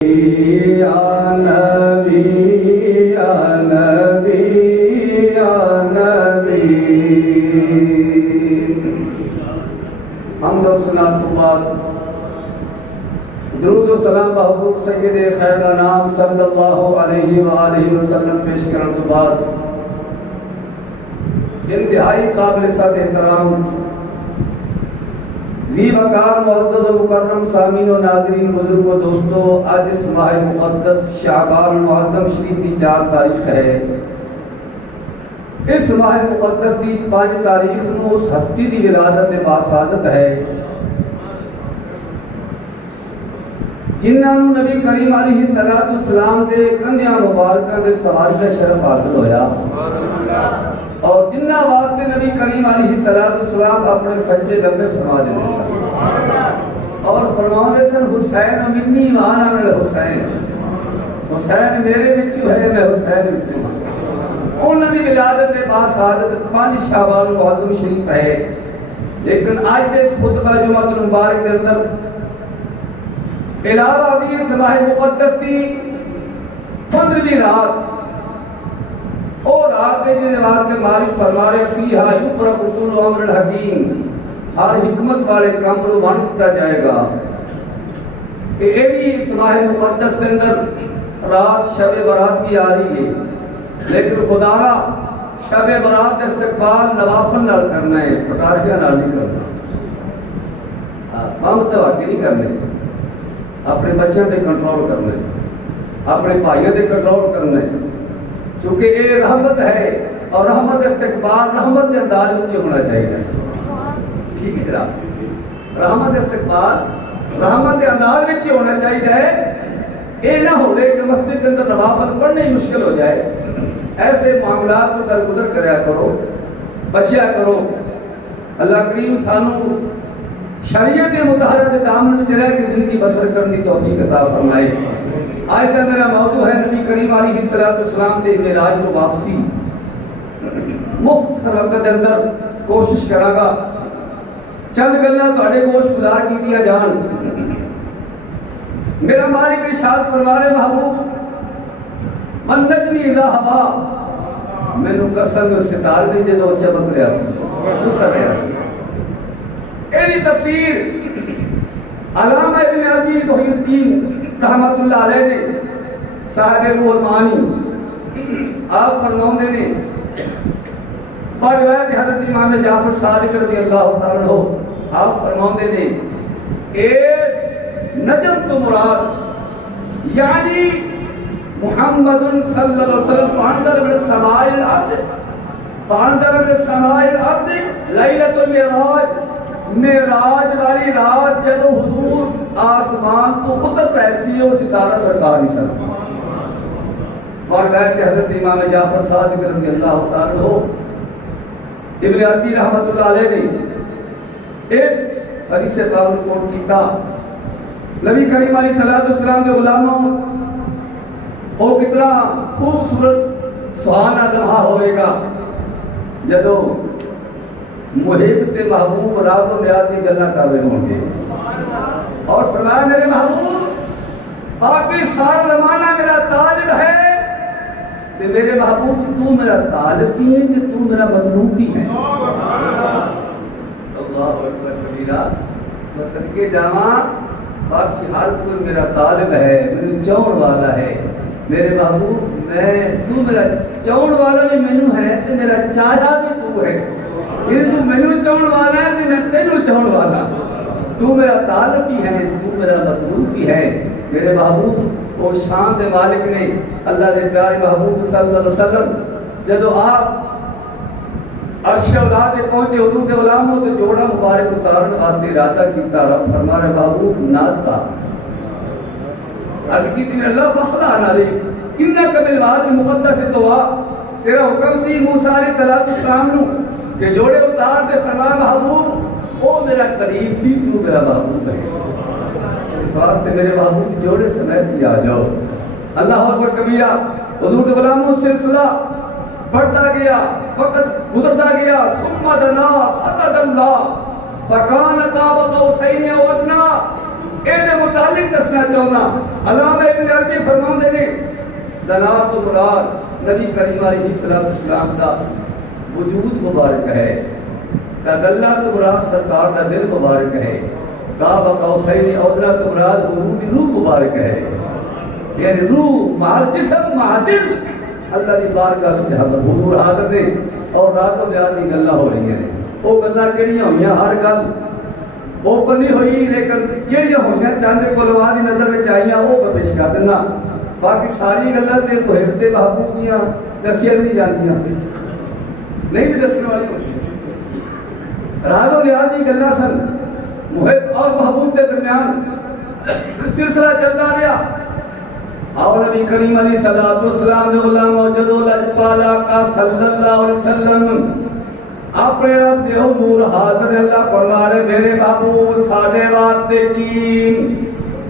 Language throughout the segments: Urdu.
یا نبی یا نبی یا نبی حمد و ثنا کے بعد درود و سلام بحضور سید خیر انام صلی اللہ علیہ وآلہ وسلم پیش کرنے کے بعد انتہائی قابل سات احترام ذی وقار معزز و مکرم سامعین و ناظرین بزرگ و دوستو، آج اس ماہ مقدس شعبان المعظم شریف کی 4 تاریخ ہے۔ اس ماہ مقدس کی 5 تاریخ نو اس ہستی دی ولادت باسعادت ہے جنہاں نو نبی کریم علیہ السلام دے کنیاں مبارکاں دے سواری کا شرف حاصل ہویا، اور جنہ واسطے نبی کریم علیہ السلام اپنے سجدے لمبے فرما دیتے سن اور فرماتے سن حسین منی وانا من الحسین، حسین میرے وچوں ہے میں حسین وچوں ہوں۔ انہاں دی ولادت باسعادت 5 شعبان المعظم شریف ہے، لیکن آج دے اس خطبہ جمعۃ المبارک دے اندر علاوہ ازیں اس ماہ مقدس دی 15ویں رات اور رات کے جن واسطے مالک فرما رہے فیہا یفرق کل امر الحکیم، ہر حکمت والے کام کو بنتا جائے گا۔ یہ بھی اس ماہ مقدس کے اندر رات شب برات کی آ رہی ہے، لیکن خدا را شب برات استقبال نوافل نال کرنا ہے، پٹاشیاں نال نہیں کرنا، بم دھماکے نہیں کرنے، اپنے بچوں پہ کنٹرول کرنا ہے، اپنے بھائیوں پہ کنٹرول کرنا ہے، چونکہ یہ رحمت ہے اور رحمت استقبال رحمت کے انداز میں ہونا چاہیے۔ ٹھیک ہے جناب، رحمت استقبال رحمت کے انداز میں ہونا چاہیے۔ یہ نہ ہو رہے کہ مسجد کے اندر نوافل پڑھنے ہی مشکل ہو جائے، ایسے معاملات کو درگزر کریا کرو، بچیا کرو۔ اللہ کریم سانو شریعت مطہرہ کے دامن میں رہ کے زندگی بسر کرنے کی توفیق عطا فرمائے۔ آج کا میرا موضوع ہے نبی کریم علیہ السلام دے معراج کو واپسی۔ مختصر وقت کے اندر کوشش کراں گا چند گلاں تہاڈے گوش گزار کیتیاں جان۔ میرا مالک ارشاد فرما رہے محبوب من نجمی اذا ہوا، مینوں قسم ستارے دی جدوں چمک رہا سی اتر رہا سی۔ ایدی تفسیر علامہ ابن عربی محی الدین رحمت اللہ علیہ نے صاحب روح المعانی آپ فرماؤں نے اور روایت حضرت امام جعفر صادق رضی اللہ تعالیٰ عنہ آپ فرماؤں نے اس نجم تو مراد یعنی محمد صلی اللہ علیہ وسلم فانزل من السماء الارض، فانزل من السماء الارض لیلۃ المعراج، معراج والی رات جدو حضور آسمان تو اتر ایسی ہو ستارہ سرکار ہی سر اور بیٹھ حضرت امام جعفر صادق رضی اللہ تعالیٰ ہو ابن عربی رحمت اللہ علیہ نے اس حدیث پاک کو کیتا۔ نبی کریم علیہ السلام کے غلاموں وہ کتنا خوبصورت سہانا لمحہ ہوئے گا جدو محب تے محبوب راز و نیاز کی گلاں کر رہے ہوں گے، اور فرمایا میرے محبوب باقی سارا زمانہ میرا طالب ہے، تے میرے محبوب تو میرا طالب بھی ہے کہ تو میرا مطلوب بھی ہے۔ اللہ اکبر کبیرہ، میں صدقے جاواں باقی ہر کوئی میرا طالب ہے، مینوں چاہن والا ہے۔ میرے محبوب میں تو میرا چاہن والا بھی مینوں ہے تے میرا چاہا بھی تو ہے، یہ تو مینوں چاہن والا ہے تے میں تینوں چاہن والا، تو میرا طالب بھی ہے تو میرا مطلوب بھی ہے۔ میرے محبوب وہ شان دے مالک نے اللہ دے پیارے محبوب صلی اللہ علیہ وسلم جدو آپ عرش اولا دے پہنچے حضور کے غلاموں تے جوڑا مبارک اتارن واسطے ارادہ کیتا، رب فرما رہے محبوب ناتا اب کی تمہیں اللہ فخلا علی انکا بالواد المقدس طوا، تیرا حکم سی موسیٰ علیہ السلام نو کہ جوڑے اتار دے، فرما محبوب او میرا قریب سی تو میرا محبوب ہے، اس واسطے میرے محبوب جوڑے سمیت ہی آ جاؤ۔ اللہ اکبر کبیرہ، حضور کے غلاموں سلسلہ بڑھتا گیا، وقت گزرتا گیا، ثم دنا فتد اللہ فکان قاب قوسین او ادنی، اے متعلق دسنا چاہنا علامہ ابن عربی فرماندے نے دلال تو مراد نبی کریم علیہ السلام دا وجود مبارک ہے، تدلہ تو مراد سرکار دا دل مبارک ہے، کعبہ قوسین اولا تو مراد حضور دی روح مبارک ہے، یعنی روح مع جسم مع دل اللہ دی بارگاہ وچ حاضر حضور حاضر نے اور رات و نیاز دی گلاں ہو رہی ہیں۔ وہ گلاں کیڑیاں ہوئیاں؟ ہر گل اوپن نہیں ہوئی، لیکن جہڑیاں ہوئیاں چاندے کو لوا دی نظر وچ آئیاں وہ میں پیش کر دینا، باقی ساری گلاں تے محب تے محبوب دیاں دسیاں نہیں جاندیاں، نہیں بھی دسنے والی ہوتی۔ رات و نیاز دی گلاں سن محب اور محبوب کے درمیان سلسلہ چلتا رہا، اور نبی کریم علیہ السلام نے غلام وجد لجپالا کا صلی اللہ علیہ وسلم اپنے رب دے حضور حاضر اللہ فرما رہے میرے محبوب ساڑھے واسطے کی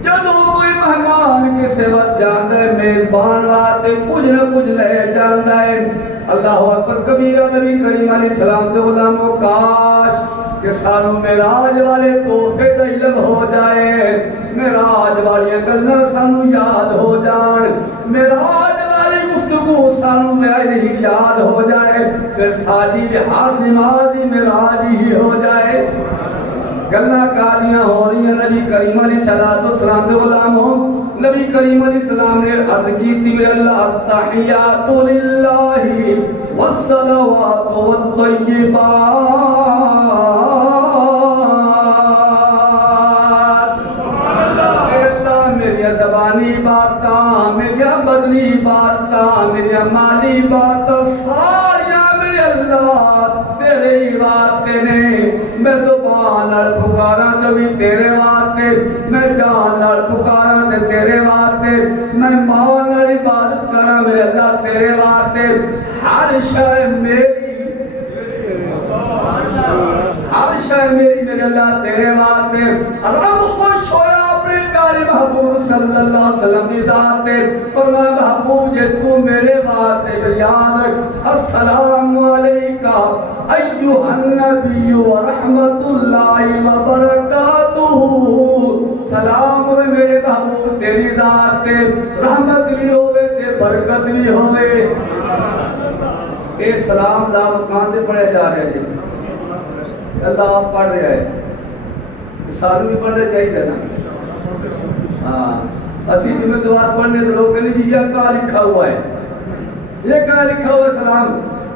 جدو کوئی مہمان کسی وقت جاندہ ہے میزبان واسطے کچھ نہ کچھ لے جاندہ ہے۔ اللہ اکبر کبیرہ نبی کریم علیہ السلام دے غلاموں کاش کہ سانو معراج والے تحفے دا علم ہو جائے، معراج والی گلاں سانو یاد ہو جان، معراج والی گفتگو سانو نہیں یاد ہو جائے، پھر ساری ہر نماز ہی معراج ہی ہو جائے۔ گلاں کالیاں ہو رہی ہیں نبی کریم علیہ السلام دے غلاموں، نبی کریم علیہ السلام نے عرض کی تھی میرے اللہ التحیات للہ والصلوات والطیبات، زبانی باتاں میری بدنی باتاں میری مالی باتاں ساریاں میرے اللہ تیرے ہی واسطے نے، میں زبان نال پکاراں جو بھی تیرے واسطے، میں جان نال پکاراں تے تیرے واسطے، میں مال نال عبادت کراں میرے اللہ تیرے واسطے، ہر شے میری، ہر شے میری میرے اللہ تیرے واسطے۔ رب خوش ہویا پیارے محبوب صلی اللہ علیہ وسلم کی ذات پہ فرمایا محبوب یہ تو میرے واسطے یاد رکھ السلام علیکہ ایھا النبی ورحمت اللہ وبرکاتہ، سلام ہوئے میرے محبوب تیری ذات پہ، رحمت بھی ہوئے تے برکت بھی ہوئے۔ اے سلام لا مکان سے پڑھے جا رہے ہیں، اللہ آپ پڑھ رہے ہیں، ساروں بھی پڑھنے چاہیے نا۔ اسی جمعہ دوار پڑھنے تو لوگ کہنے جی یہ کہاں لکھا ہوا ہے، یہ کہاں لکھا ہوا ہے سلام،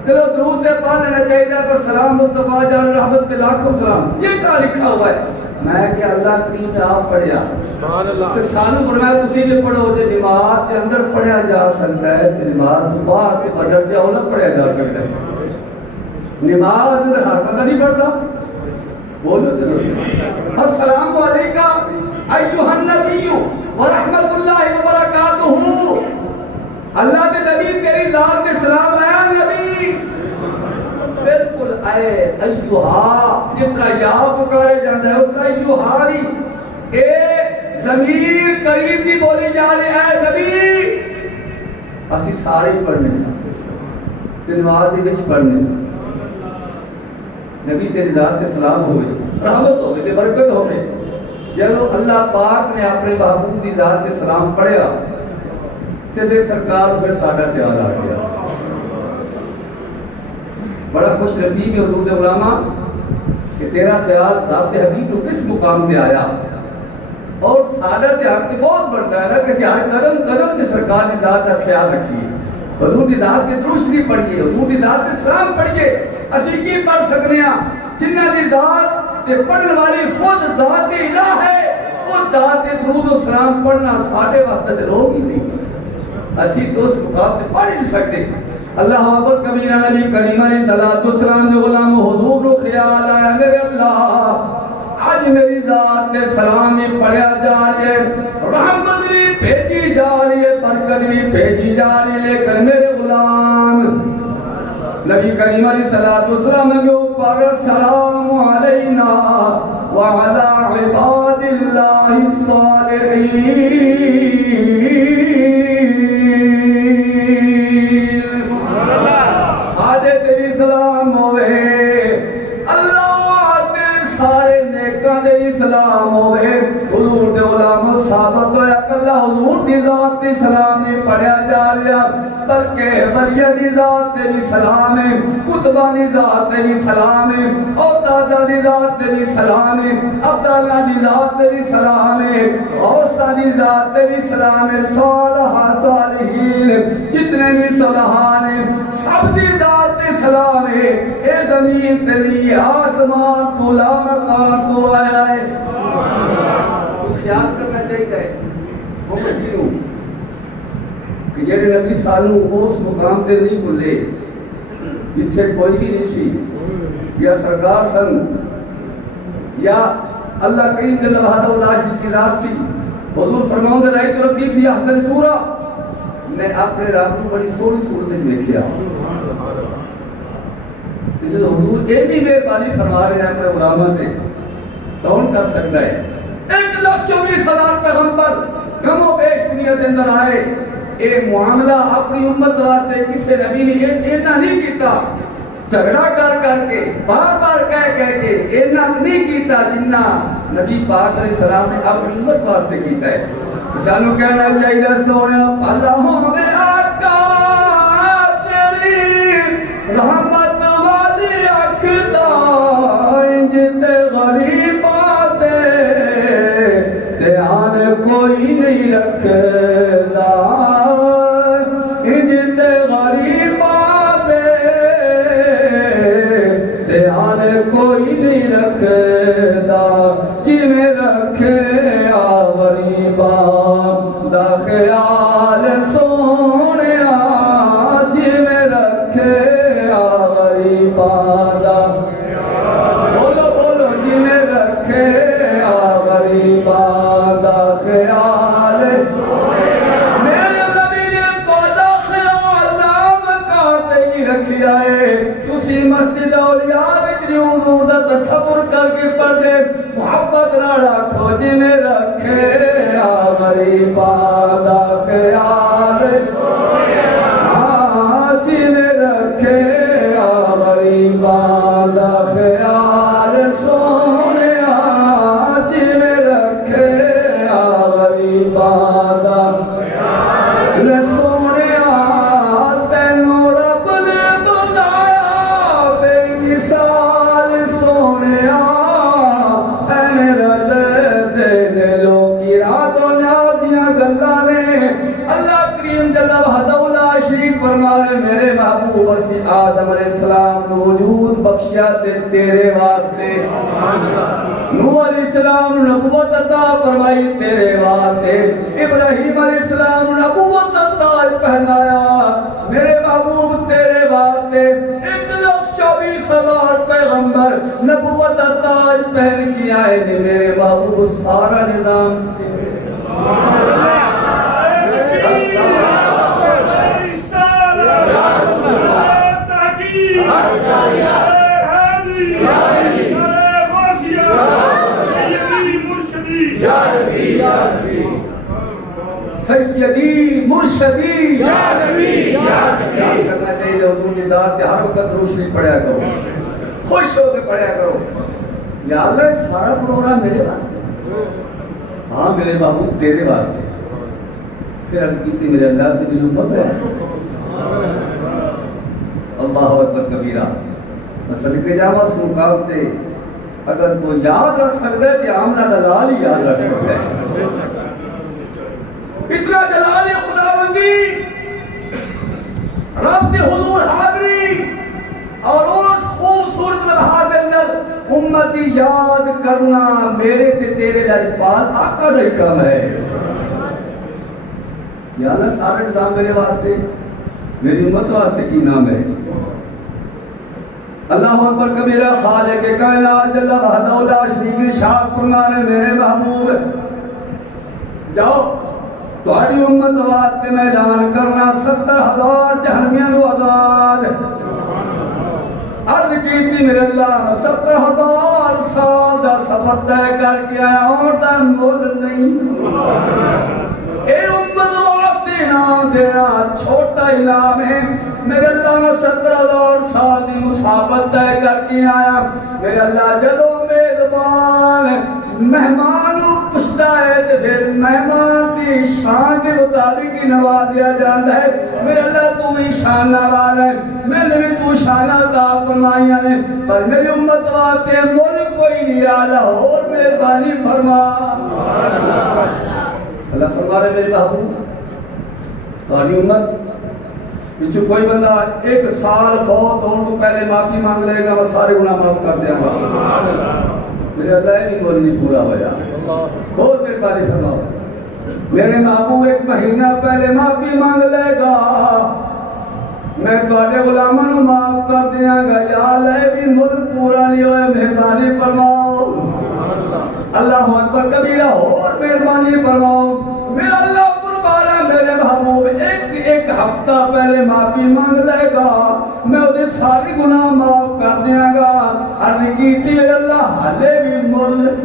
چلو درود پہ پڑھ لینا چاہیے پر سلام مصطفیٰ جان رحمت پہ لاکھوں سلام یہ کہاں لکھا ہوا ہے؟ میں کہ اللہ کریم نے آپ پڑھیا تو سانو فرمایا تسی بھی پڑھو، جو نماز کے اندر پڑھیا جا سکتا ہے تو نماز تو باہر کے بدر جاؤ نہ پڑھیا جا سکتا ہے۔ نماز اندر ہر بندہ نہیں پڑھتا، بولو چلو السلام علیکہ ایھا النبی ورحمت اللہ وبرکاتہ، اللہ کے نبی تیری ذات میں سلام آیا نبی، بالکل اے ایھا جس طرح یا پکارے جاتا ہے اس طرح ایھا بھی اے ضمیر قریب کی بولی جا رہی اے نبی، اسی سارے پڑھنے نماز دی وچ پڑھنے نبی تیری ذات میں سلام ہوئے، رحمت ہوئے، برکت ہوئے۔ جب اللہ پاک نے اپنے محبوب دی ذات کے سلام پڑھیا تے پھر سرکار پھر ساڈا خیال آ گیا۔ بڑا خوش نصیب ہے حضور دے غلاماں کہ تیرا خیال ذات حبیب کو کس مقام تے آیا، اور ساڈا تے حق بہت بڑھتا ہے نا کہ ہر قدم قدم تے سرکار دی ذات کا خیال رکھیے، حضور دی ذات کے درود شریف پڑھیے، حضور دی ذات کے سلام پڑھیے۔ اسی کی پڑھ سکنے ہیں جنہاں دی ذات تے پڑھنے والی خود ذات الہ ہے، وہ ذات درود و سلام پڑھنا ساڑھے واسطے تے روگ ہی نہیں، اسی تو اس مقام تے پڑھ نہیں سکتے۔ اللہ اکبر کبیرہ نبی کریم علیہ السلام نے غلام حضور کو خیال آیا میرے اللہ آج میری ذات تے سلام ہی پڑھیا جا رہی ہے، رحمت بھی بھیجی جا رہی ہے، برکت بھی بھیجی جا رہی ہے، لیکن میرے غلام نبی کریم علیہ السلام کے اوپر سلام علینا وعلا عباد اللہ الصالحین، آدھے تیری سلام ہوئے اللہ تے سارے نیکاں تیری سلام ہوئے، حضور دے حضور دی ذات تے سلام پڑھیا جا رہا بلکہ ولیہ دی ذات تے بھی سلام ہے کتبہ دی ذات تے بھی سلام ہے اور دادا دی ذات تے بھی سلام ہے عبداللہ دی ذات تے بھی سلام ہے غوثہ دی ذات تے بھی سلام ہے صالحہ صالحین جتنے بھی صالحان ہیں سب دی ذات تے سلام ہے اے زمین تے لی آسمان تو لا مکان تو آیا ہے خیال کرنا چاہیے وہ کیوں کہ جڑے نبی سالوں اس مقام تے نہیں بھولے جتھے کوئی بھی نہیں سی یا سرکار سن یا اللہ کریم جل وعلا اللہ کی ذات سی حضور فرماؤں دے رہی تو ربی فی احسن سورہ میں اپنے رب کو بڑی سوڑی صورت میں دیکھیا تو جب حضور اتنی مہربانی فرما رہے ہیں اپنے علماء تے کون کر سکتا ہے 1,24,000 پیغمبر کم و بیش دنیا کے اندر آئے ایک معاملہ اپنی امت واسطے کسی نبی نے اتنا نہیں کیتا جھگڑا کر کے بار بار کہہ کے اتنا نہیں کیتا جنہ نبی پاک علیہ السلام نے اپنی امت واسطے کیتا ہے سانو کہنا چاہیے سونے اللہ ہمیں آقا تیری رحمت والی اکھ دا جتے غریب آتے دھیان کوئی نہیں رکھدا جتے غریب آتے دھیان کوئی نہیں رکھدا جی میں رکھے آ غریبا دا خیال سونے جی میں رکھے آ غریبا دا بولو بولو جی میں رکھے آ غریبا دا خیال میرے نبی نے کوئی خیال نام کاتے ہی رکھیا ہے تسی مسجد اولیاء وچ حضور دا تصور کر کے پڑھ دے محبت نہ رکھو جی میں رکھے آ غریبا دا خیال جی میں رکھے آ غریبا دا خیال سونے جی میں رکھے آ غریبا دا سونے تینوں رب نے بلایا بے مثال سونے فرمانے میرے محبوب اسی آدم علیہ السلام نے وجود بخشیا تیرے واسطے نوح علیہ السلام نے نبوت عطا فرمائی تیرے واسطے ابراہیم علیہ السلام نے نبوت عطا پہنایا میرے محبوب تیرے واسطے 1,24,000 پیغمبر نبوت عطا پہن کے آئے نے میرے محبوب سارا نظام سیدی مرشدی یا نبی کرنا چاہیے حضور کی ذات ہر وقت روشنی پڑھیا کرو خوش ہو کے پڑھیا کرو یا اللہ سارا پروگرام میرے واسطے ہاں میرے محبوب تیرے واسطے پھر عرض کیتی میرے اللہ تجھے امت ہے اللہ اکبر کبیرہ مثلا کہ جاوا اس مقام تے اگر کوئی یاد رکھ سکتا ہے کہ آمنہ دلال ہی یاد رکھ سکتا ہے اتنا جلال خداوندی رب کے حضور حاضری اور اس خوبصورت لمحات کے اندر امتی یاد کرنا میرے تے تیرے لجپال آقا دا ہی کام ہے یا اللہ سارا نظام میرے واسطے میری امت واسطے کی نام ہے اللہ اکبر کبیرہ خالق کائنات جل وحدہ لا شریک شاہ فرمانے میرے محبوب جاؤ تہاڈی امت واسطے میں اعلان کرنا 70,000 جہنمیاں نو آزاد عرض کیتی میرے اللہ 70,000 سال دا سفر طے کر کے آیا ہوں ٹائم بول نہیں اے امت واسطے انعام دینا چھوٹا انعام ہے میرے اللہ میں 70,000 سال دی مسافت طے کر کے آیا میرے اللہ جدو میزبان مہمان پشتا ہے تو پھر مہمان کی شان کے مطابق ہی نوازیا جاتا ہے. میرے اللہ تو ہی شان نواز ہے, میں نے بھی تو شان عطا فرمائیاں نے, پر میری امت واسطے ملک کوئی نہیں آلہ اور مہربانی فرما. اللہ فرما رہے میرے بابو تاری امت پچھو کوئی بندہ ایک سال فوت ہون تو پہلے معافی مانگ لے گا میں سارے گناہ معاف کر دیا گا. میرے اللہ ہی بول نہیں پورا ہوا بہت مہربانی فرماؤ. میرے محبوب ایک مہینہ پہلے معافی مانگ لے گا میں تواڈے غلاماں معاف کر دیاں گا. یا اللہ بھی ملک پورا نہیں ہوئے مہربانی فرماؤ. اللہ اکبر کبیرہ اور مہربانی فرماؤ. میرا اللہ قربانا میرے محبوب ایک ہفتہ پہلے معافی مانگ لے گا میں انہیں ساری گناہ معاف کر دیا گا. عرض کیتی میرے اللہ حالے بھی ملک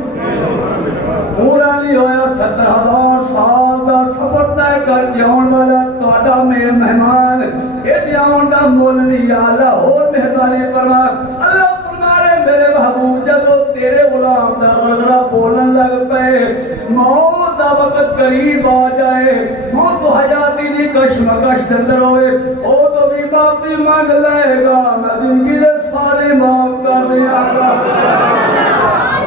پورا نہیں ہویا 70,000 سال دا سفر طے کر کے آن والا تہاڈا میرے مہمان اے آن دا مول نہیں. اللہ اور مہربانی فرما. اللہ فرما رہے میرے محبوب جدو تیرے غلام دا غرغرہ بولن لگ پے موت دا وقت قریب آ جائے موت و حیاتی دی کشمکش اندر ہوئے او تو بھی معافی مانگ لے گا میں زندگی دے سارے معاف کر دیا گا.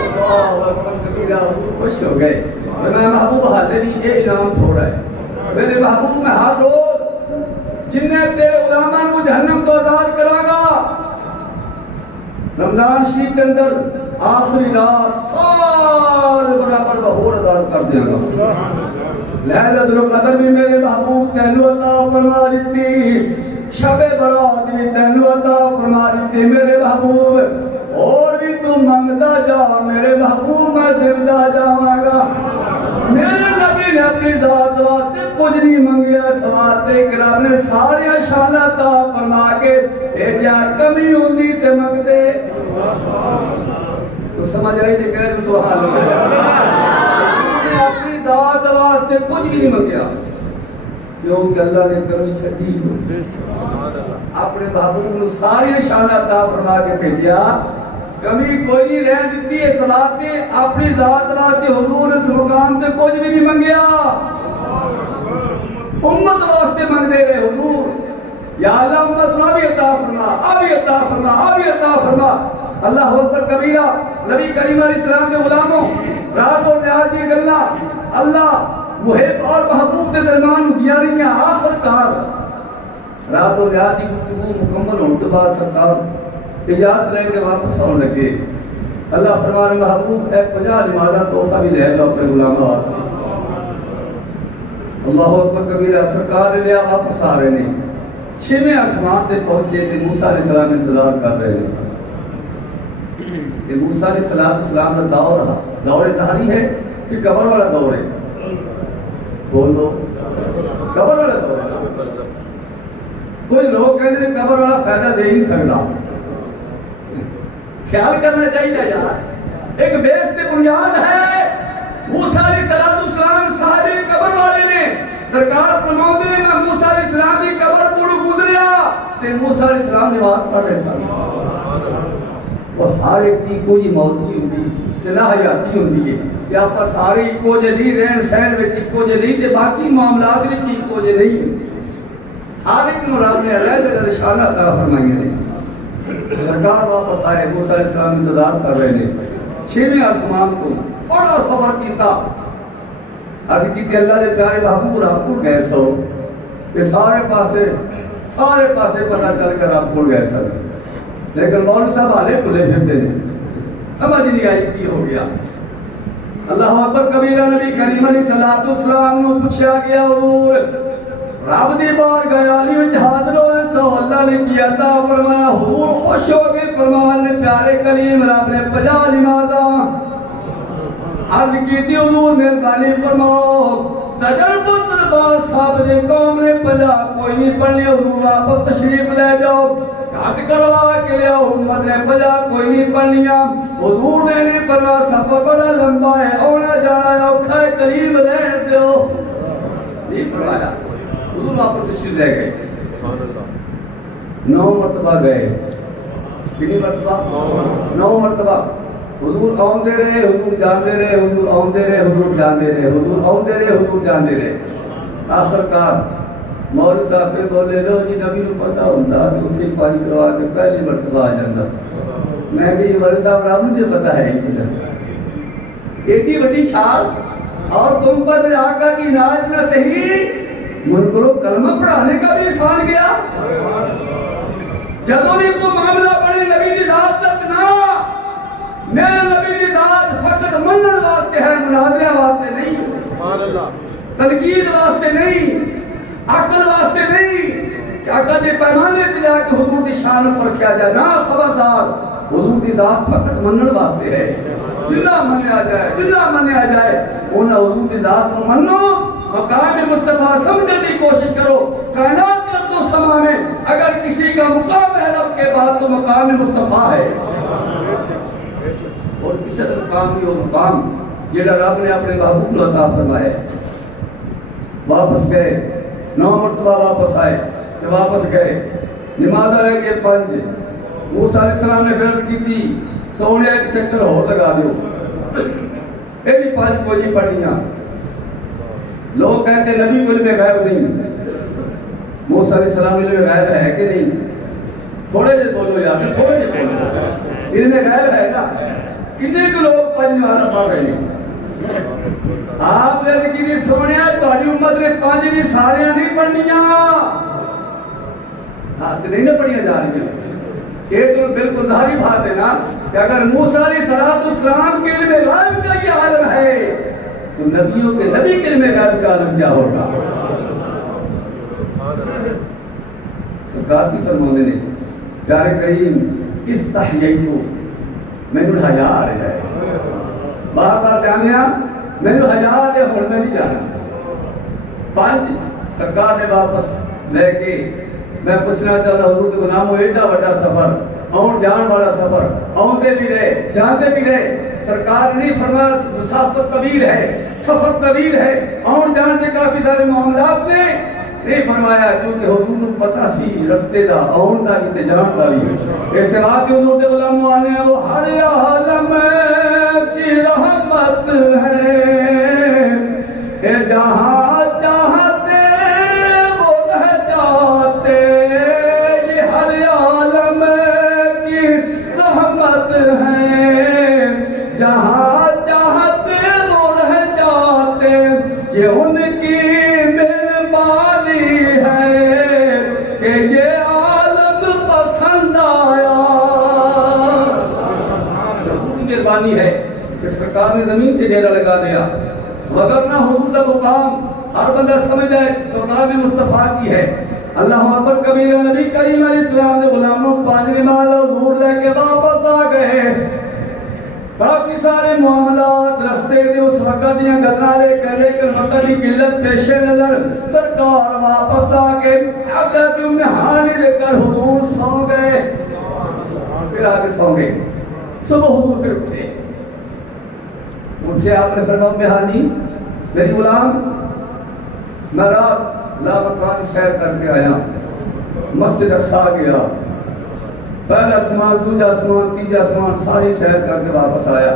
اللہ اکبر کبیرہ خوش ہو گئے. میں محبوب حاضر بھی یہ انعام تھوڑا ہے میرے محبوب میں ہر روز جنہیں تیرے غلاماں کو جہنم تو آزاد کرا گا. رمضان شریف کے اندر آخری رات سال برابر بہور آزاد کر دیا گا. لیلۃ القدر بھی میرے محبوب تینوں عطا فرما دیتی, شب برات بھی تینوں عطا فرما دیتی میرے محبوب. اور بھی تو منگتا جا میرے محبوب میں دلدا جاواں گا. میرے نبی نے اپنی ذات واسطے کچھ نہیں منگیا سوارتے کرام نے ساری شان عطا فرما کے اے جان کمی ہوندی تے منگتے تو سمجھ آئی تے کہہ سبحان اللہ. اپنی ذات واسطے کچھ بھی نہیں منگیا کیونکہ اللہ نے کمی چھٹی اپنے محبوب کو ساری شان عطا فرما کے بھیجا. کمی کوئی نہیں رہ دیتی اس واسطے اپنی ذات واسطے حضور اس مقام سے کچھ بھی نہیں منگیا امت واسطے منگتے رہے حضور یا اللہ امت نہ بھی عطا فرما ابھی عطا فرما ابھی عطا فرما. اللہ اکبر کبیرہ. نبی کریم علیہ السلام کے غلاموں رات اور نیاز کی گلہ اللہ محب اور محبوب کے درمیان دیا رہی ہیں. آخر کار رات اور نیاز کی گفتگو مکمل ہونے کے بعد سرکار اجازت لے کے واپس آنے لگے. اللہ فرمان محبوب اے 50 نمازہ تحفہ بھی لے لو اپنے غلامہ واسطے. اللہ اکبر کبیرہ. سرکار لیا واپس آ رہے ہیں 6ویں آسمان تے پہنچے تے موسیٰ علیہ السلام انتظار کر رہے ہیں. یہ موسیٰ علیہ السلام کا دور رہا دور تحری ہے کہ قبر والا دور ہے بول دو قبر والا دور ہے. کوئی لوگ کہتے ہیں قبر والا فائدہ دے نہیں سکتا. خیال کرنا چاہیے یار ایک بیس پہ بنیاد ہے. موسیٰ علیہ السلام صاحب قبر والے نے سرکار فرماؤ دے میں موسیٰ علیہ السلام کی قبر کو گزریا تے موسیٰ علیہ السلام نماز پڑھ رہے سن. وہ ہر ایک کی کوئی موت نہیں ہوتی تے نہ حیاتی ہوتی ہے کہ آپ سارے کو جے نہیں رہن سہن وچ کو جے نہیں تے باقی معاملات وچ کو جے نہیں. ہر ایک مراد نے علیحدہ نشانہ عطا فرمائے نے. سرکار واپس آئے موسیٰ علیہ السلام انتظار کر رہے ہیں 6ویں آسمان کو بڑا سفر کیتا. عرض کی کہ اللہ نے پیارے محبوب رب کو گئے سو کہ سارے پاسے پتہ چل کر رب کو گئے سن لیکن مولوی صاحب آلے کھلے پھرتے ہیں سمجھ نہیں آئی کی ہو گیا. اللہ اکبر کبیرہ. نبی کریم علیہ السلام نے پوچھا گیا حضور رب دی بار گیا علی وچ حاضر ہوئے تو اللہ نے کیا عطا فرمایا. حضور خوش ہو گئے فرمان نے پیارے کلیم رب نے 50 نمازاں عرض کی تھی حضور مہربانی فرماؤ. تجربت بعد صاحب دے قوم نے 50 کوئی نہیں پڑھنی حضور آپ تشریف لے جاؤ گھٹ کروا کے لیا امت نے 50 کوئی نہیں پڑھنیا. حضور نے نہیں فرمایا سفر بڑا لمبا ہے آنا جانا ہے اوکھا ہے قریب رہن دیو نہیں فرمایا. حضور آپ تشریف لے گئے 9 مرتبہ گئے. کتنی مرتبہ 9 مرتبہ. حضور آندے رہے حضور جاندے رہے حضور آندے رہے حضور جاندے رہے حضور آندے رہے حضور جاندے رہے. آخرکار مولوی صاحب پہ بولے لو جی نبی نو پتہ ہوندا کہ اتھے پانی کروا کے پہلی مرتبہ آ جاندا. میں کہ مولوی صاحب رب مجھے پتہ ہے ہی ایڈی بڑی چھال اور تم پر آقا کی عنایت نہ صحیح منکروں کلمہ پڑھانے کا بھی احسان گیا. جدوں بھی کوئی معاملہ پڑھے نبی دی ذات تک نہ میرے نبی دی ذات فقط منن واسطے ہے مناظرہ واسطے نہیں. سبحان اللہ. تنقید واسطے نہیں عقل واسطے نہیں کہ آقا دے پیمانے تے جا کے حضور دی شان پرکھیا جائے. نہ خبردار حضور دی ذات فقط منن واسطے ہے. جنہ منیا جائے انہاں حضور دی ذات نو منو. مقام مصطفیٰ سمجھنے کی کوشش کرو. کائنات کے تو سما میں اگر کسی کا مقام ہے رب کے بعد تو مقام مصطفیٰ ہے. اور کسی کا مقام بھی وہ مقام جیڑا رب نے اپنے محبوب کو عطا فرمایا. واپس گئے 9 مرتبہ واپس آئے. جب واپس گئے نماز رہ گئے 5. موسیٰ علیہ السلام نے فرض کی تھی سونے ایک چکر ہو لگا دو. یہ بھی 5 کوئی نہیں پڑھیاں. لوگ کہتے ہیں نبی کو علم غیب نہیں. موسیٰ علیہ السلام علم غیب ہے کہ نہیں؟ تھوڑے جے بولو یار تھوڑے جے بولو. علم غیب ہے نا. کتنے کو لوگ 5 نمازاں پڑھ رہے ہیں. آپ نے کی سونے تہاڈی امت نے 5 بھی سارے نہیں پڑھنیاں. ہاں نہیں نہ پڑھیاں جا رہی ہیں. یہ تو بالکل ظاہری بات ہے نا کہ اگر موسیٰ علیہ السلام کے علم غیب کا یہ عالم ہے تو نبیوں کے نبی کے علم غیب کا عالم کیا ہوگا. سرکار کی فرمانے نے پیارے کریم استحییتو میں نے حیا آ رہا ہے. بار بار جانیا میں نے حیا آ رہا ہوں میں نہیں جانا. 5 سرکار نے واپس لے کے میں پوچھنا چاہتا حضور کے غلاموں ایڈا بڑا سفر اور جان والا سفر آتے بھی رہے جاتے بھی رہے. سرکار نے فرمایا مسافت طویل ہے سفر طویل ہے اور جان کے کافی سارے معاملات نے نہیں فرمایا چونکہ حضور کو پتہ سی رستے دا آن دا تے جان دا بھی. اس بات کے حضور کے غلاموں آنے وہ ہر عالم کی رحمت ہے اے جہاں چاہتے وہ رہ جاتے. یہ ہر عالم کی رحمت ہے جہاں چاہتے وہ رہ جاتے. یہ ان کی مہربانی ہے کہ یہ عالم پسند آیا. مہربانی ہے کہ سرکار نے زمین سے ڈیرا لگا دیا. وگرنہ حضور کا مقام ہر بندہ سمجھ جائے مقام مصطفیٰ کی ہے. اللہ اکبر کبیرہ. نبی کریم علیہ السلام نے غلاموں 5 نماز حضور لے کے واپس آ گئے. کافی سارے معاملات رستے دے اس وقت دیاں گلاں لے کے لیکن وقت کی قلت پیش نظر سرکار واپس آ کے حضرت ام ہانی دے کر حضور سو گئے. پھر آگے سو گئے. صبح حضور پھر اٹھے آپ نے فرمایا ام ہانی میری غلام میں رات لامکان سیر کر کے آیا. مسجد اقصیٰ گیا. پہلا آسمان دوسرا آسمان تیسرا آسمان ساری سیر کر کے واپس آیا.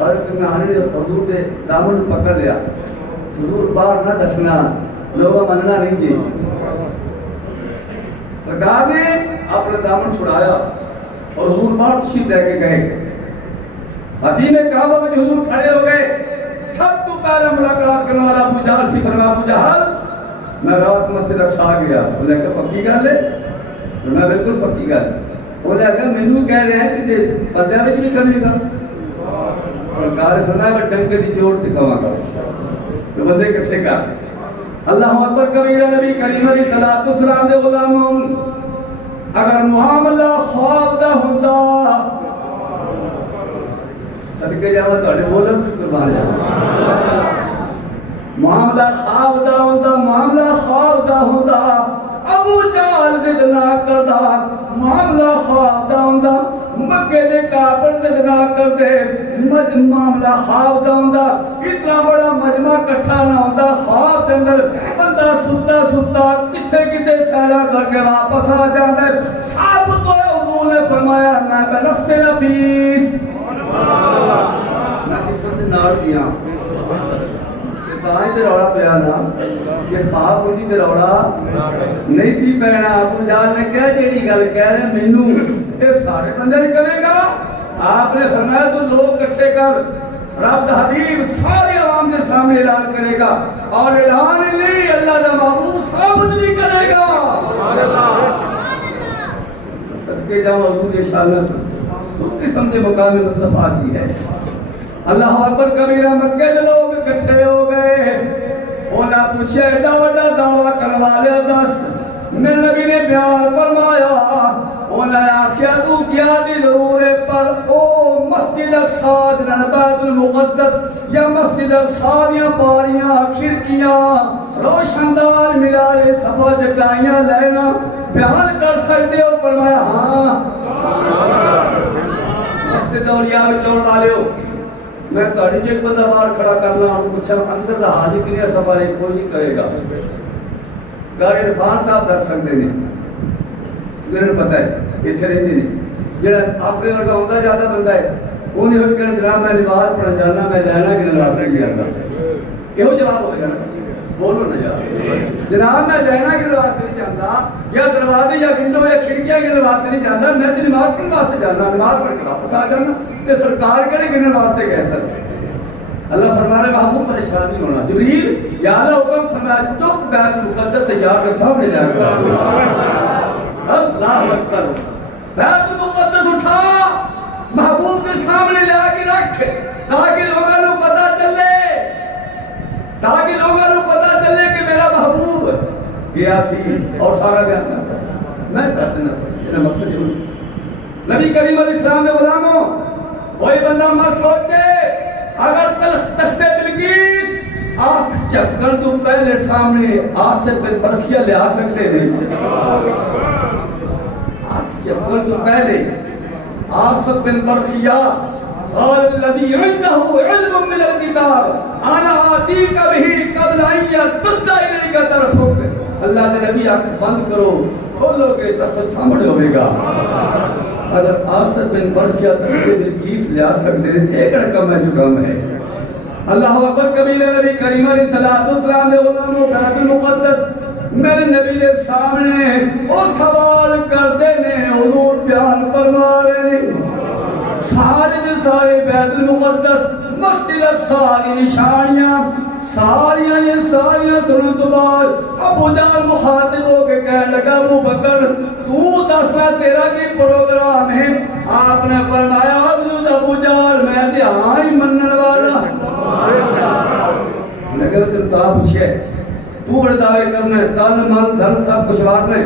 حضرت ام ہانی نے حضور کے دامن پکڑ لیا. حضور باہر نہ دسنا لوگوں مننا نہیں جی. سرکار نے اپنا دامن چھڑایا اور حضور باہر تشریف لے کے گئے. حدیث کعبہ میں حضور کھڑے ہو گئے. سب تو پہلا ملاقات کرنے والا ابو جہل سی. فرمایا ابو جہل میں رات مسجد اقصیٰ گیا. بولے کہ پکی گل ہے؟ میں بالکل پکی گل. بولے کہ مینوں کہہ رہے ہیں کہ بندے وچ بھی کرے گا. سرکار نے فرمایا میں ڈنکے دی چوٹ تے کہاں گا تو بندے اکٹھے کر. اللہ اکبر کبیرہ. نبی کریم علیہ السلام دے غلاموں اگر معاملہ خواب دا ہوندا صدقے جاواں تہاڈے بولن قربان جاواں. معاملہ خواب دا ہوندا معاملہ خواب دا ہوندا ابو جہل ضد نہ کردا. معاملہ خواب دا ہوندا مکے دے کافر ضد نہ کردے. معاملہ خواب دا ہوندا اتنا بڑا مجمع اکٹھا نہ ہوندا. خواب دے اندر بندہ ستا ستا کتھے کتے چھالا کر کے واپس آ جاندا ہے. ثابت ہویا حضور نے فرمایا میں بنفس نفیس میں قسم دے نال گیا تاں تے روڑا پیا نا کہ خواب ہوندی تے روڑا نہیں سی پینا. ابو جہل نے کہا جیڑی گل کہہ رہے مینوں اے سارے بندے نہیں کرے گا. آپ نے فرمایا تو لوگ اکٹھے کر, رب دا حبیب سارے عوام کے سامنے اعلان کرے گا, اور اعلان ہی نہیں اللہ دا محبوب ثابت بھی کرے گا. صدقے جاؤ حضور کی شانت تو قسم کے مقام مصطفیٰ کی ہے. اللہ اکبر کبیرہ. مکے کے لوگ اکٹھے ہو گئے. اولا پوچھے ایڈا وڈا دعویٰ کروا لیا دس. میرے نبی نے بیان فرمایا. اولا آخیا تو کیا دی ضرور ہے پر او مسجد اقصی بیت المقدس یا مسجد اقصی یا باریاں کھڑکیاں روشندار مینارے صفا چٹائیاں لینا بیان کر سکتے ہو؟ فرمایا ہاں. مسجد اولیاء میں چون والے ہو, میں تہاڈی چ ایک بندہ باہر کھڑا کرنا ہوں پوچھا اندر دا حاجی کلیئر سوال کوئی نہیں کرے گا. گھر عرفان صاحب کر سکتے ہیں, میرے پتہ ہے اتنے رہتے ہیں. جڑا آپ کے ورگا ہوتا زیادہ بندہ ہے وہ نہیں ہوئی کہ جناب میں نماز پڑھن جانا میں لینا کہ نماز نہیں جانا. یہ جواب ہوئے گا بولو نا یار. جناب میں لینا کہ نماز نہیں جانا یا دروازے یا ونڈو یا کھڑکیاں کی نماز نہیں جانا, میں تو نماز پڑھنے واسطے جانا, نماز پڑھ کے واپس آ جانا. تو سرکار کہڑے کنے واسطے کہہ سکتے؟ اللہ فرما رہے محبوب پریشان نہیں ہونا. جبریل یا اللہ حکم فرمایا چپ بیت المقدس تیار کے سامنے جا کر اللہ اکبر. بیت المقدس اٹھا محبوب کے سامنے لے کے رکھ تاکہ لوگوں کو پتہ چلے, تاکہ لوگوں کو پتہ چلے کہ میرا محبوب گیا سی اور سارا بیان کرتا میں کر دینا. میرا مقصد یہ نبی کریم علیہ السلام نے غلاموں کوئی بندہ مت سوچے اگر تخت بلقیس آنکھ چکر تو پہلے سامنے آصف بن برخیہ لے آ سکتے تھے. آنکھ چکر تو پہلے آصف بن برخیہ قال الذي عنده علم من الكتاب انا آتيك به قبل ان يرتد اليك طرفك. اللہ کے نبی آنکھ بند کرو کھولو گے تصل سامنے ہوئے گا. اگر آصف بن برخیہ تخت بلقیس لے آ سکتے ہیں ایک رقم ہے جو کم ہے. اللہ اکبر کبیر. نبی کریم علیہ السلام نے غلاموں بیت المقدس میرے نبی کے سامنے اور سوال کرتے نے حضور بیان فرما رہے سارے بیت المقدس مسجد اقصی کی نشانیاں ساریاں سنوں تو بعد ابو جہل مخاطب ہو کے کہنے لگا ابو بکر تو دسنا تیرا کی پروگرام ہے؟ آپ نے فرمایا ابو جہل میں دھیان ہی منن والا. لیکن تم تا پوچھے تو بڑے دعوے کرنے تن من دھن سب کچھ وارنے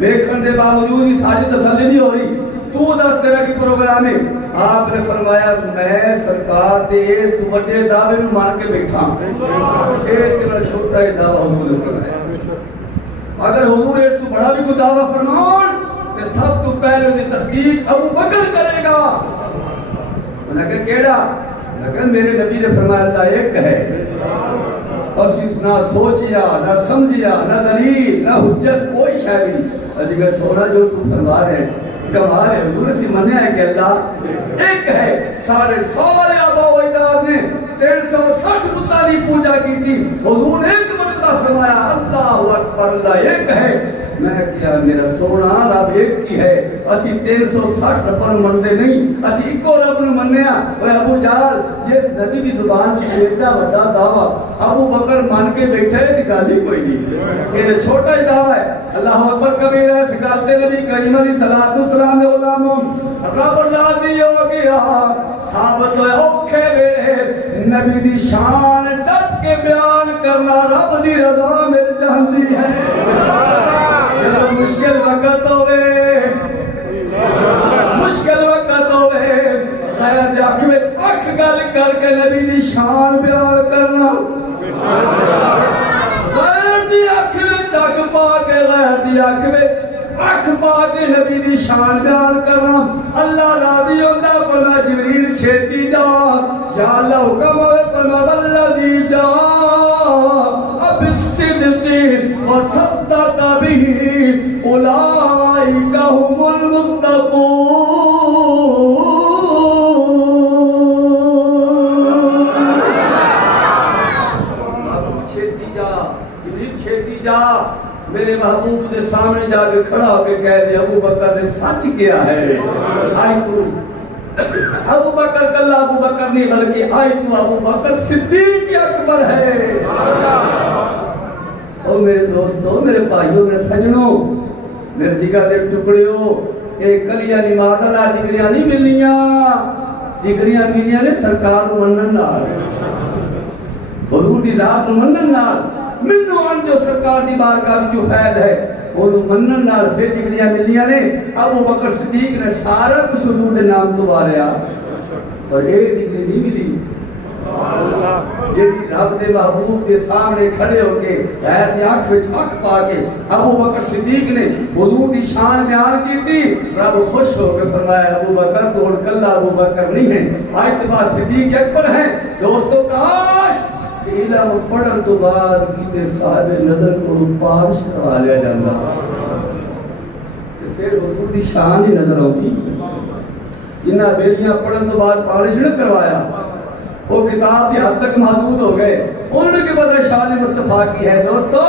دیکھنے دے باوجود ہی ساری تسلی نہیں ہو رہی, تو دس تیرا کی پروگرام ہے؟ آپ نے فرمایا میں سرکار دے تو بڑے دعوے میں مان کے بیٹھا ایک تیرا چھوٹا ہی دعویٰ حضور نے فرمایا. اگر حضور ایک تو بڑا بھی کوئی دعویٰ فرمان تو سب تو پہلے دی تصدیق ابو بکر کرے گا. لکہ کیڑا؟ لکہ میرے نبی نے فرمایا اللہ ایک ہے, بس نہ سوچیا نہ سمجھیا نہ دلیل نہ حجت کوئی شاید نہیں. علی سونا جو تو فرما رہے کمال ہے حضور سے منیا ہے کہ اللہ ایک ہے. سارے آبا و اجداد نے 360 بتوں کی پوجا کی تھی, حضور نے ایک مرتبہ فرمایا اللہ اکبر اللہ ایک ہے. میں کیا میرا سونا رب ایک ہی ہے, اسی 360 رب نو منتے نہیں, اسی ایکو رب نو منیا. اے ابو جہل جس نبی کی زبان وچ ایڈا بڑا دعویٰ ابو بکر مان کے بیٹھا ہے تے گل ہی کوئی نہیں, یہ چھوٹا ہی دعویٰ ہے. اللہ اکبر کبیرہ. اس گل تے نبی کریم علیہ السلام دے غلاموں رب راضی ہو گیا. ثابت ہوئے اوکھے ویلے نبی دی شان ڈٹ کے بیان کرنا رب دی رضا مل جاندی ہے. مشکل وقت ہوئے غیر دی اکھ وچ اکھ گل کر کے نبی دی شان بیان کرنا, غیر دی اکھ وچ اکھ پا کے غیر دی اکھ وچ اکھ پا کے نبی دی شان بیان کرنا. اللہ راضی ہوتا فرمایا جبریل چھیتی جا یا اللہ حکم ہوئے فرمایا والذی جاء بالصدق وصدق به اولئک هم المتقون. جا میرے محبوب کے سامنے جا کے کھڑا ہو کے کہہ دے ابو بکر نے سچ کیا ہے آئی تو ابو بکر کلا ابو بکر نہیں بلکہ آئی تو ابو بکر صدیق اکبر ہے اور میرے دوستوں میرے بھائیوں میرے سجنوں میرے جگر دے ٹکڑیوں ایک کلیاں نمازہ نہ ڈگریاں نہیں ملنیاں ڈگریاں ملنیاں نے سرکار کو منن نال حضور دی ذات منن نال منو ان جو سرکار دی بارگاہ جو فیض ہے اور منن نال پھر ڈگریاں ملیاں نے ابو بکر صدیق نے سارا کچھ حضور دے نام تو واریا اور ایک ڈگری نہیں ملی جیڑی رب دے محبوب کے سامنے کھڑے ہو کے غیر دی آنکھ وچ آنکھ پا کے ابو بکر صدیق نے حضور دی شان بیان کی تھی رب خوش ہو کے فرمایا ابو بکر تو کلا ابو بکر نہیں ہے آج کے بعد صدیق اکبر ہیں دوستو کاش علم پڑھن تو بعد کیتے صاحب نظر کو پارش کرا لیا جاندہ پھر حضور دی شان ہی نظر ہوتی جنہ بیلیاں پڑھن تو بعد پارش نہ کروایا وہ کتاب کی حد تک محدود ہو گئے انہوں کے پتہ شان مصطفیٰ کی ہے دوستو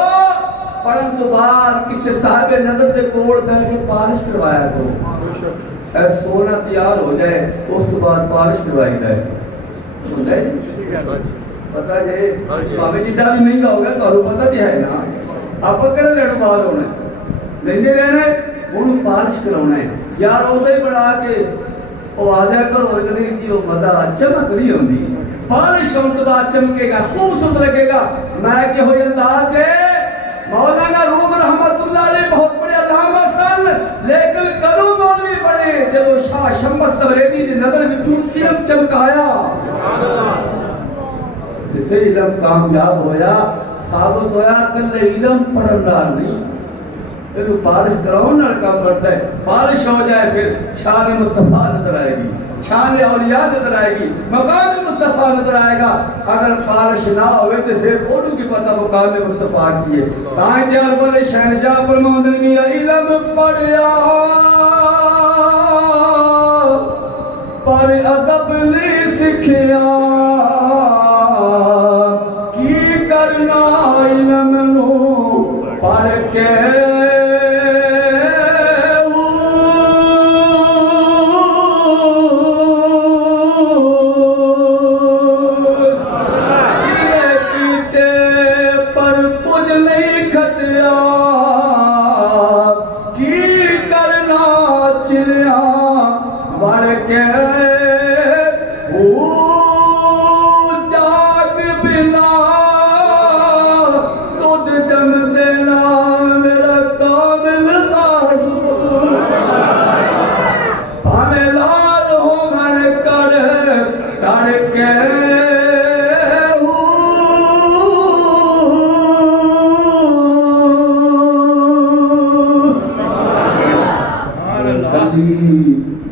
پڑھن تو بعد کسی صاحب نظر دے کوڑ پہ کے پارش کروایا تو اے سونا تیار ہو جائے اس تو بعد پارش کروائی جائے سن رہے پتہ جائے بابے جدہ بھی مہنگا ہوگا تو انہوں پتہ بھی ہے نا آپ کڑے لیڑ بال ہونا ہے لیندے لینا ہے انہوں پارش کراؤنا ہے یار ہوتا ہی بڑھا کے وہ آدھا کر اور گلی تھی وہ مزہ چمک نہیں ہوندی پارش ہم تو چمکے گا خوبصورت لگے گا میں کہ ہو انداز کے مولانا روم رحمت اللہ علیہ بہت بڑے علامہ سال لیکن کروں مولوی بڑے جب شاہ شمس تبریدی نے نظر میں چون علم چمکایا پھر علم کامیاب ہویا ثابت ہویا کل علم پڑھنا نہیں پھر پارش کراؤ نہ کام کرتا ہے پارش ہو جائے پھر شان مصطفیٰ نظر آئے گی شان اولیاء نظر آئے گی مقام مصطفیٰ نظر آئے گا اگر پارش نہ ہوئے تو پھر اولو کی پتہ مقام مصطفیٰ کی ہے تائیں دیار بولے شہنشاہ فرماندن میاں علم پڑھیا پر ادب نہیں سکھیا کی کرنا علم نو پڑھ کے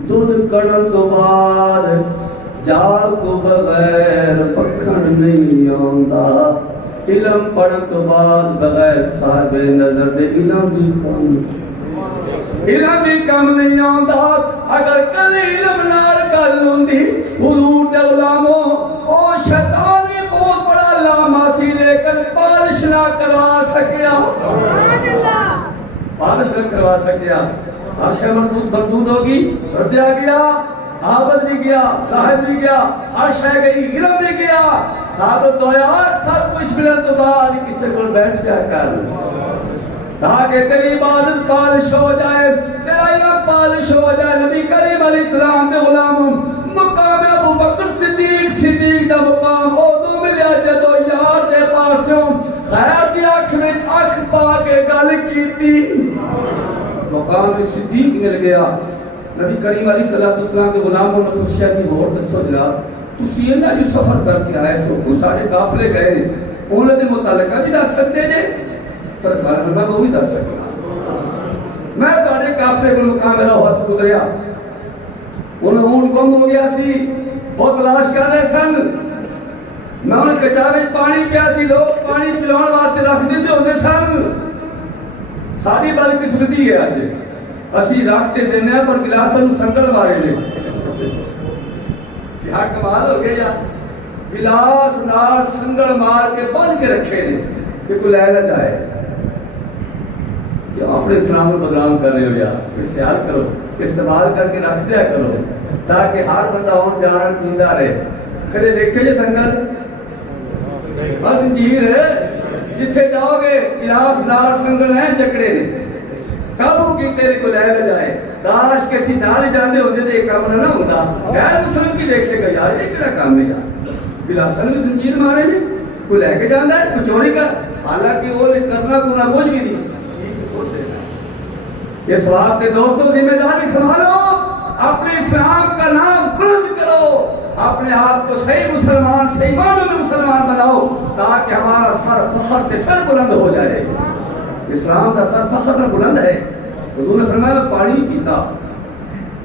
دودھ کڑن تو بعد جاگ تو بغیر پکھن نہیں آندا علم پڑھن تو بعد بغیر صاحب نظر دے علم بھی کم نہیں آندا اگر کل علم نال گل ہوندی حضور دے علماء او شیطان بھی بہت بڑا علامہ سی لیکن پالش نہ کروا سکیا پالش نہ کروا سکیا عرش مردود ہوگی ردیا گیا عابد بھی گیا ظاہر بھی گیا عرش ہے گئی علم بھی گیا ثابت ہویا سب کچھ ملن تو بعد کسی کو بیٹھ جا کر تاکہ تیری عبادت پالش ہو جائے تیرا علم پالش ہو جائے نبی کریم علیہ السلام کے غلاموں مقام ابو بکر صدیق دا مقام اردو ملیا جدو یار دے پاسوں خیر دی آنکھ میں آنکھ پا کے گل کیتی مقام صدیق مل گیا نبی کریم علیہ السلام کے غلاموں نے پوچھا کہ اور دسو جناب تسی انہاں جو سفر کر کے آئے سو کو سارے قافلے گئے انہاں دے متعلق جی دس سکتے جے سرکار نے وہ بھی دس سکتا میں تھوڑے قافلے کو مقام میرا وقت گزریا انہاں اونٹ گم ہو گیا سی وہ تلاش کر رہے سن میں انہیں کچاوے پانی پیا سی لوگ پانی پلاؤن واسطے رکھ دیتے ہوتے سن ساری بات قسمتی ہے آج اسی رکھتے دینے ہیں پر گلاسن سنگل مارے لے کیا کمال ہو گیا گلاس نار سنگل مار کے بن کے رکھے لے کہ کوئی لے نہ جائے اپنے اسلام کو بدنام کر رہے ہو یار، خیال کرو، استعمال کر کے رکھ دیا کرو تاکہ ہر بندہ ہون جان جیندا رہے۔ کدے دیکھے جے سنگل زنجیر ہے، جتھے جاؤ گے گلاس نال سنگل ہیں جکڑے نے، قابو کی تیرے کو لے جائے۔ کاش کسی نال جاندے ہوندے تے یہ کام نہ ہوندا۔ غیر مسلم کی دیکھے گا یار یہ کیڑا کام ہے یار، گلاسن میں زنجیر مارے نے، کوئی لے کے جاندا ہے، کوئی چوری کر، حالانکہ وہ کرنا کونا کچھ بھی نہیں۔ اس واسطے دوستو ذمہ داری سنبھالو، اپنے اسلام کا نام بلند کرو، اپنے آپ کو صحیح مسلمان، صحیح معنوں میں مسلمان بناؤ تاکہ ہمارا سر فخر سے پھر بلند ہو جائے۔ اسلام کا سر فخر میں بلند ہے۔ حضور نے فرمایا میں پانی نہیں پیتا،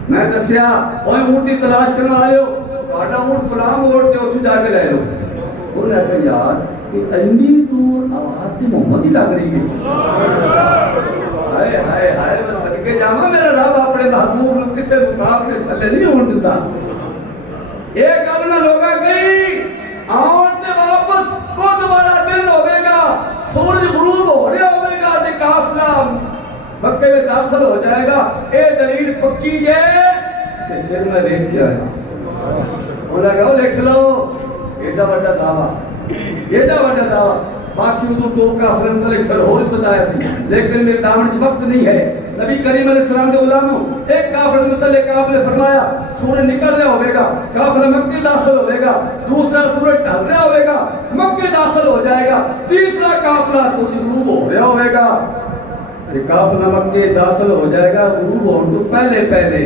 میں دسیا اوے اونٹ کی تلاش کرنے والے ہو، تہاڈا اونٹ فلاں موڑ تے اوتھے جا کے لے لو۔ انہوں نے کہا یار کہ اتنی دور آواز تے محمد ہی لگ رہی ہے۔ ہائے ہائے ہائے میں صدقے جاواں میرا رب اپنے محبوب نو کسے مقام کے تھلے نہیں ہون دیندا۔ ایک گل نہ لوگاں گئی آن تے واپس خود والا دن ہوے گا، سورج غروب ہو رہا ہوے گا تے قافلہ مکے میں داخل ہو جائے گا۔ اے دلیل پکی ہے کہ پھر میں دیکھ کے آیا۔ انہوں نے کہا لکھ لو ایڈا بڑا دعویٰ، ایڈا بڑا دعویٰ، باقی وہ دو کافر مطلق ہو بتایا سی، لیکن میرے دامن اس وقت نہیں ہے۔ نبی کریم علیہ السلام کے غلاموں ایک کافر متعلق آپ نے فرمایا سورج نکل رہا ہوئے گا، کافر مکے داخل ہوئے گا، دوسرا سورج ڈھل رہا ہوئے گا، مکے داخل ہو جائے گا، تیسرا قافلہ سورج غروب ہو رہا ہوئے گا، قافلہ مکے داخل ہو جائے گا، غروب ہونے تو پہلے پہلے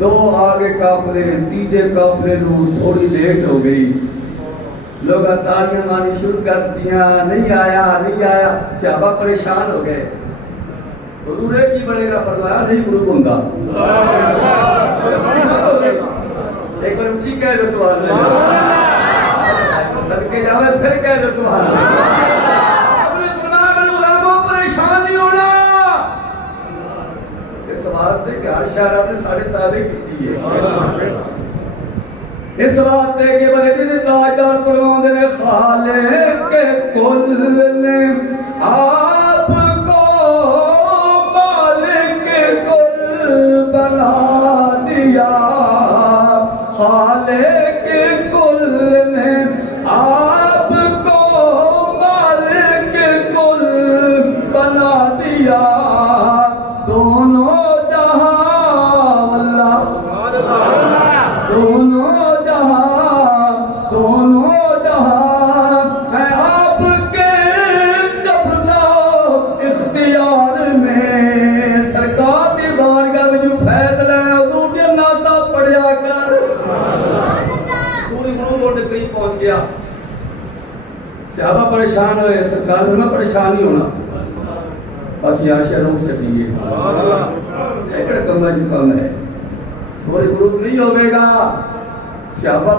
دو آگے قافلے، تیجے قافلے نو تھوڑی لیٹ ہو گئی، لوگ تالیاں مانی شروع کر دیا، نہیں آیا نہیں آیا، صحابہ پریشان ہو گئے۔ حضور کی بڑھے گا فرمایا نہیں غروب ہوندا۔ ایک بار اونچی کہہ دو سبحان اللہ، صدقے جاوے پھر کہہ دو سبحان اللہ۔ اپنے فرمایا میرے غلاموں پریشان نہیں ہونا، اس واسطے کہ ہر شہر آپ نے سارے تابع کی ہے۔ اس واسطے کہ بڑے دن تاجدار فرماؤں دے خالق کل نے آپ کو مالک کل بنا دیا، خالق کل نے آپ کو مالک کل بنا دیا، دونوں جہاں اللہ دونوں صحابہ پریشان ہوئے، سرکار فرمایا پریشان ہی ہونا، بس یہاں سے روک سکیے، ایکڑا کمہ جو کم ہے، سورج غروب نہیں ہوئے گا۔ صحابہ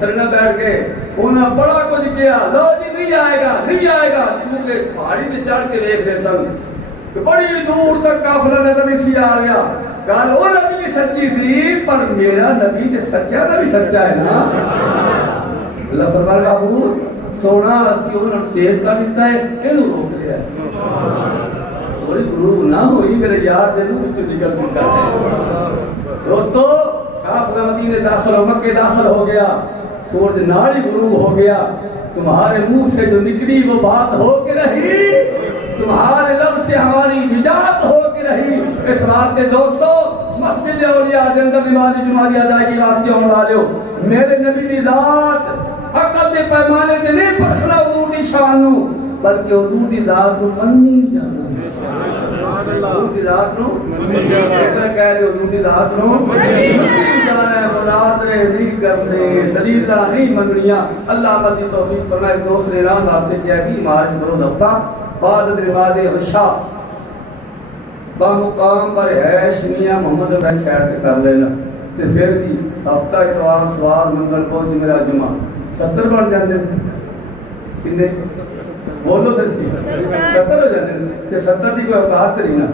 سرنا بیٹھ کے انہوں بڑا کچھ کیا، لو جی نہیں آئے گا نہیں آئے گا، چونکہ پہاڑی تے چڑھ کے دیکھ رہے سن کہ بڑی دور تک قافلہ نظر نہیں سی آ گیا، گل وہ نبی بھی سچی سی پر میرا نبی تے سچا دا بھی سچا ہے نا۔ اللہ فرمائے گا ابو سونا اسی انہوں نے تیز کر دیتا ہے، انہوں روک لیا ہے، سورج غروب نہ ہوئی میرے یار دے نور سے نکل چکا ہے۔ دوستو قافلہ مدینے داخل ہو مکے داخل ہو گیا، سورج ناڑی غروب ہو گیا، تمہارے منہ سے جو نکلی وہ بات ہو کے رہی، تمہارے لب سے ہماری نجات ہو کے رہی۔ اس بات کے دوستو مسجد اولیاء کے اندر نماز جمعہ ادائیگی واسطے ہونے والے ہو، میرے نبی کی ذات عقل دے پیمانے تے نہیں پرکھنا حضور دی شان نو، بلکہ حضور دی ذات نو مننی جانا، حضور دی ذات نو ایک کہہ رہے حضور دی ذات نو مننی جانا ہے، مناظرے نہیں کرنے، دلیلہ نہیں مننیاں۔ اللہ عمل دی توفیق فرمائے۔ دوست نے اعلان واسطے کیا کہ مارج مرود ہفتہ بعد نماز عشاء بامقام پر رہائش میاں محمد بن سیر تے کر لینا، تے پھر بھی ہفتہ اتوار سوار منگل کو جمعہ جمعہ 70 بن جاندے کنے بولو تے 70 ہو جاندے تے 70 دی کوئی اوقات نہیں نا،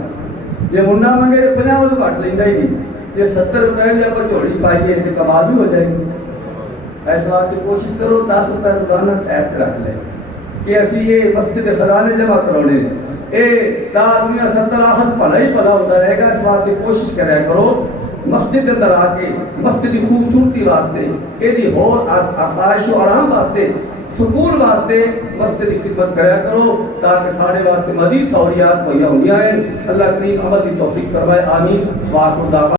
جے منا منگے تے 50 تو گھٹ لیندا ہی نہیں، جے 70 روپے دی اپر جھوڑی پائیے تے کمال بھی ہو جائے گی۔ اس واسطے کوشش کرو 10 روپے روزانہ سیر تے رکھ لے کہ اسی یہ مسجد خزانے جمع کرونے، اے تا دنیا 70 آخر بھلا ہی بھلا ہوتا رہے گا. اس واسطے کوشش کریا کرو مسجد اندر آ کے مسجد کی خوبصورتی واسطے یہ اور آسائش و آرام واسطے سکون واسطے مسجد کی خدمت کریا کرو تاکہ سارے واسطے مزید سہولیات مہیا ہوں. اللہ کریم عمل کی توفیق فرمائے. آمین. وآخر دعوانا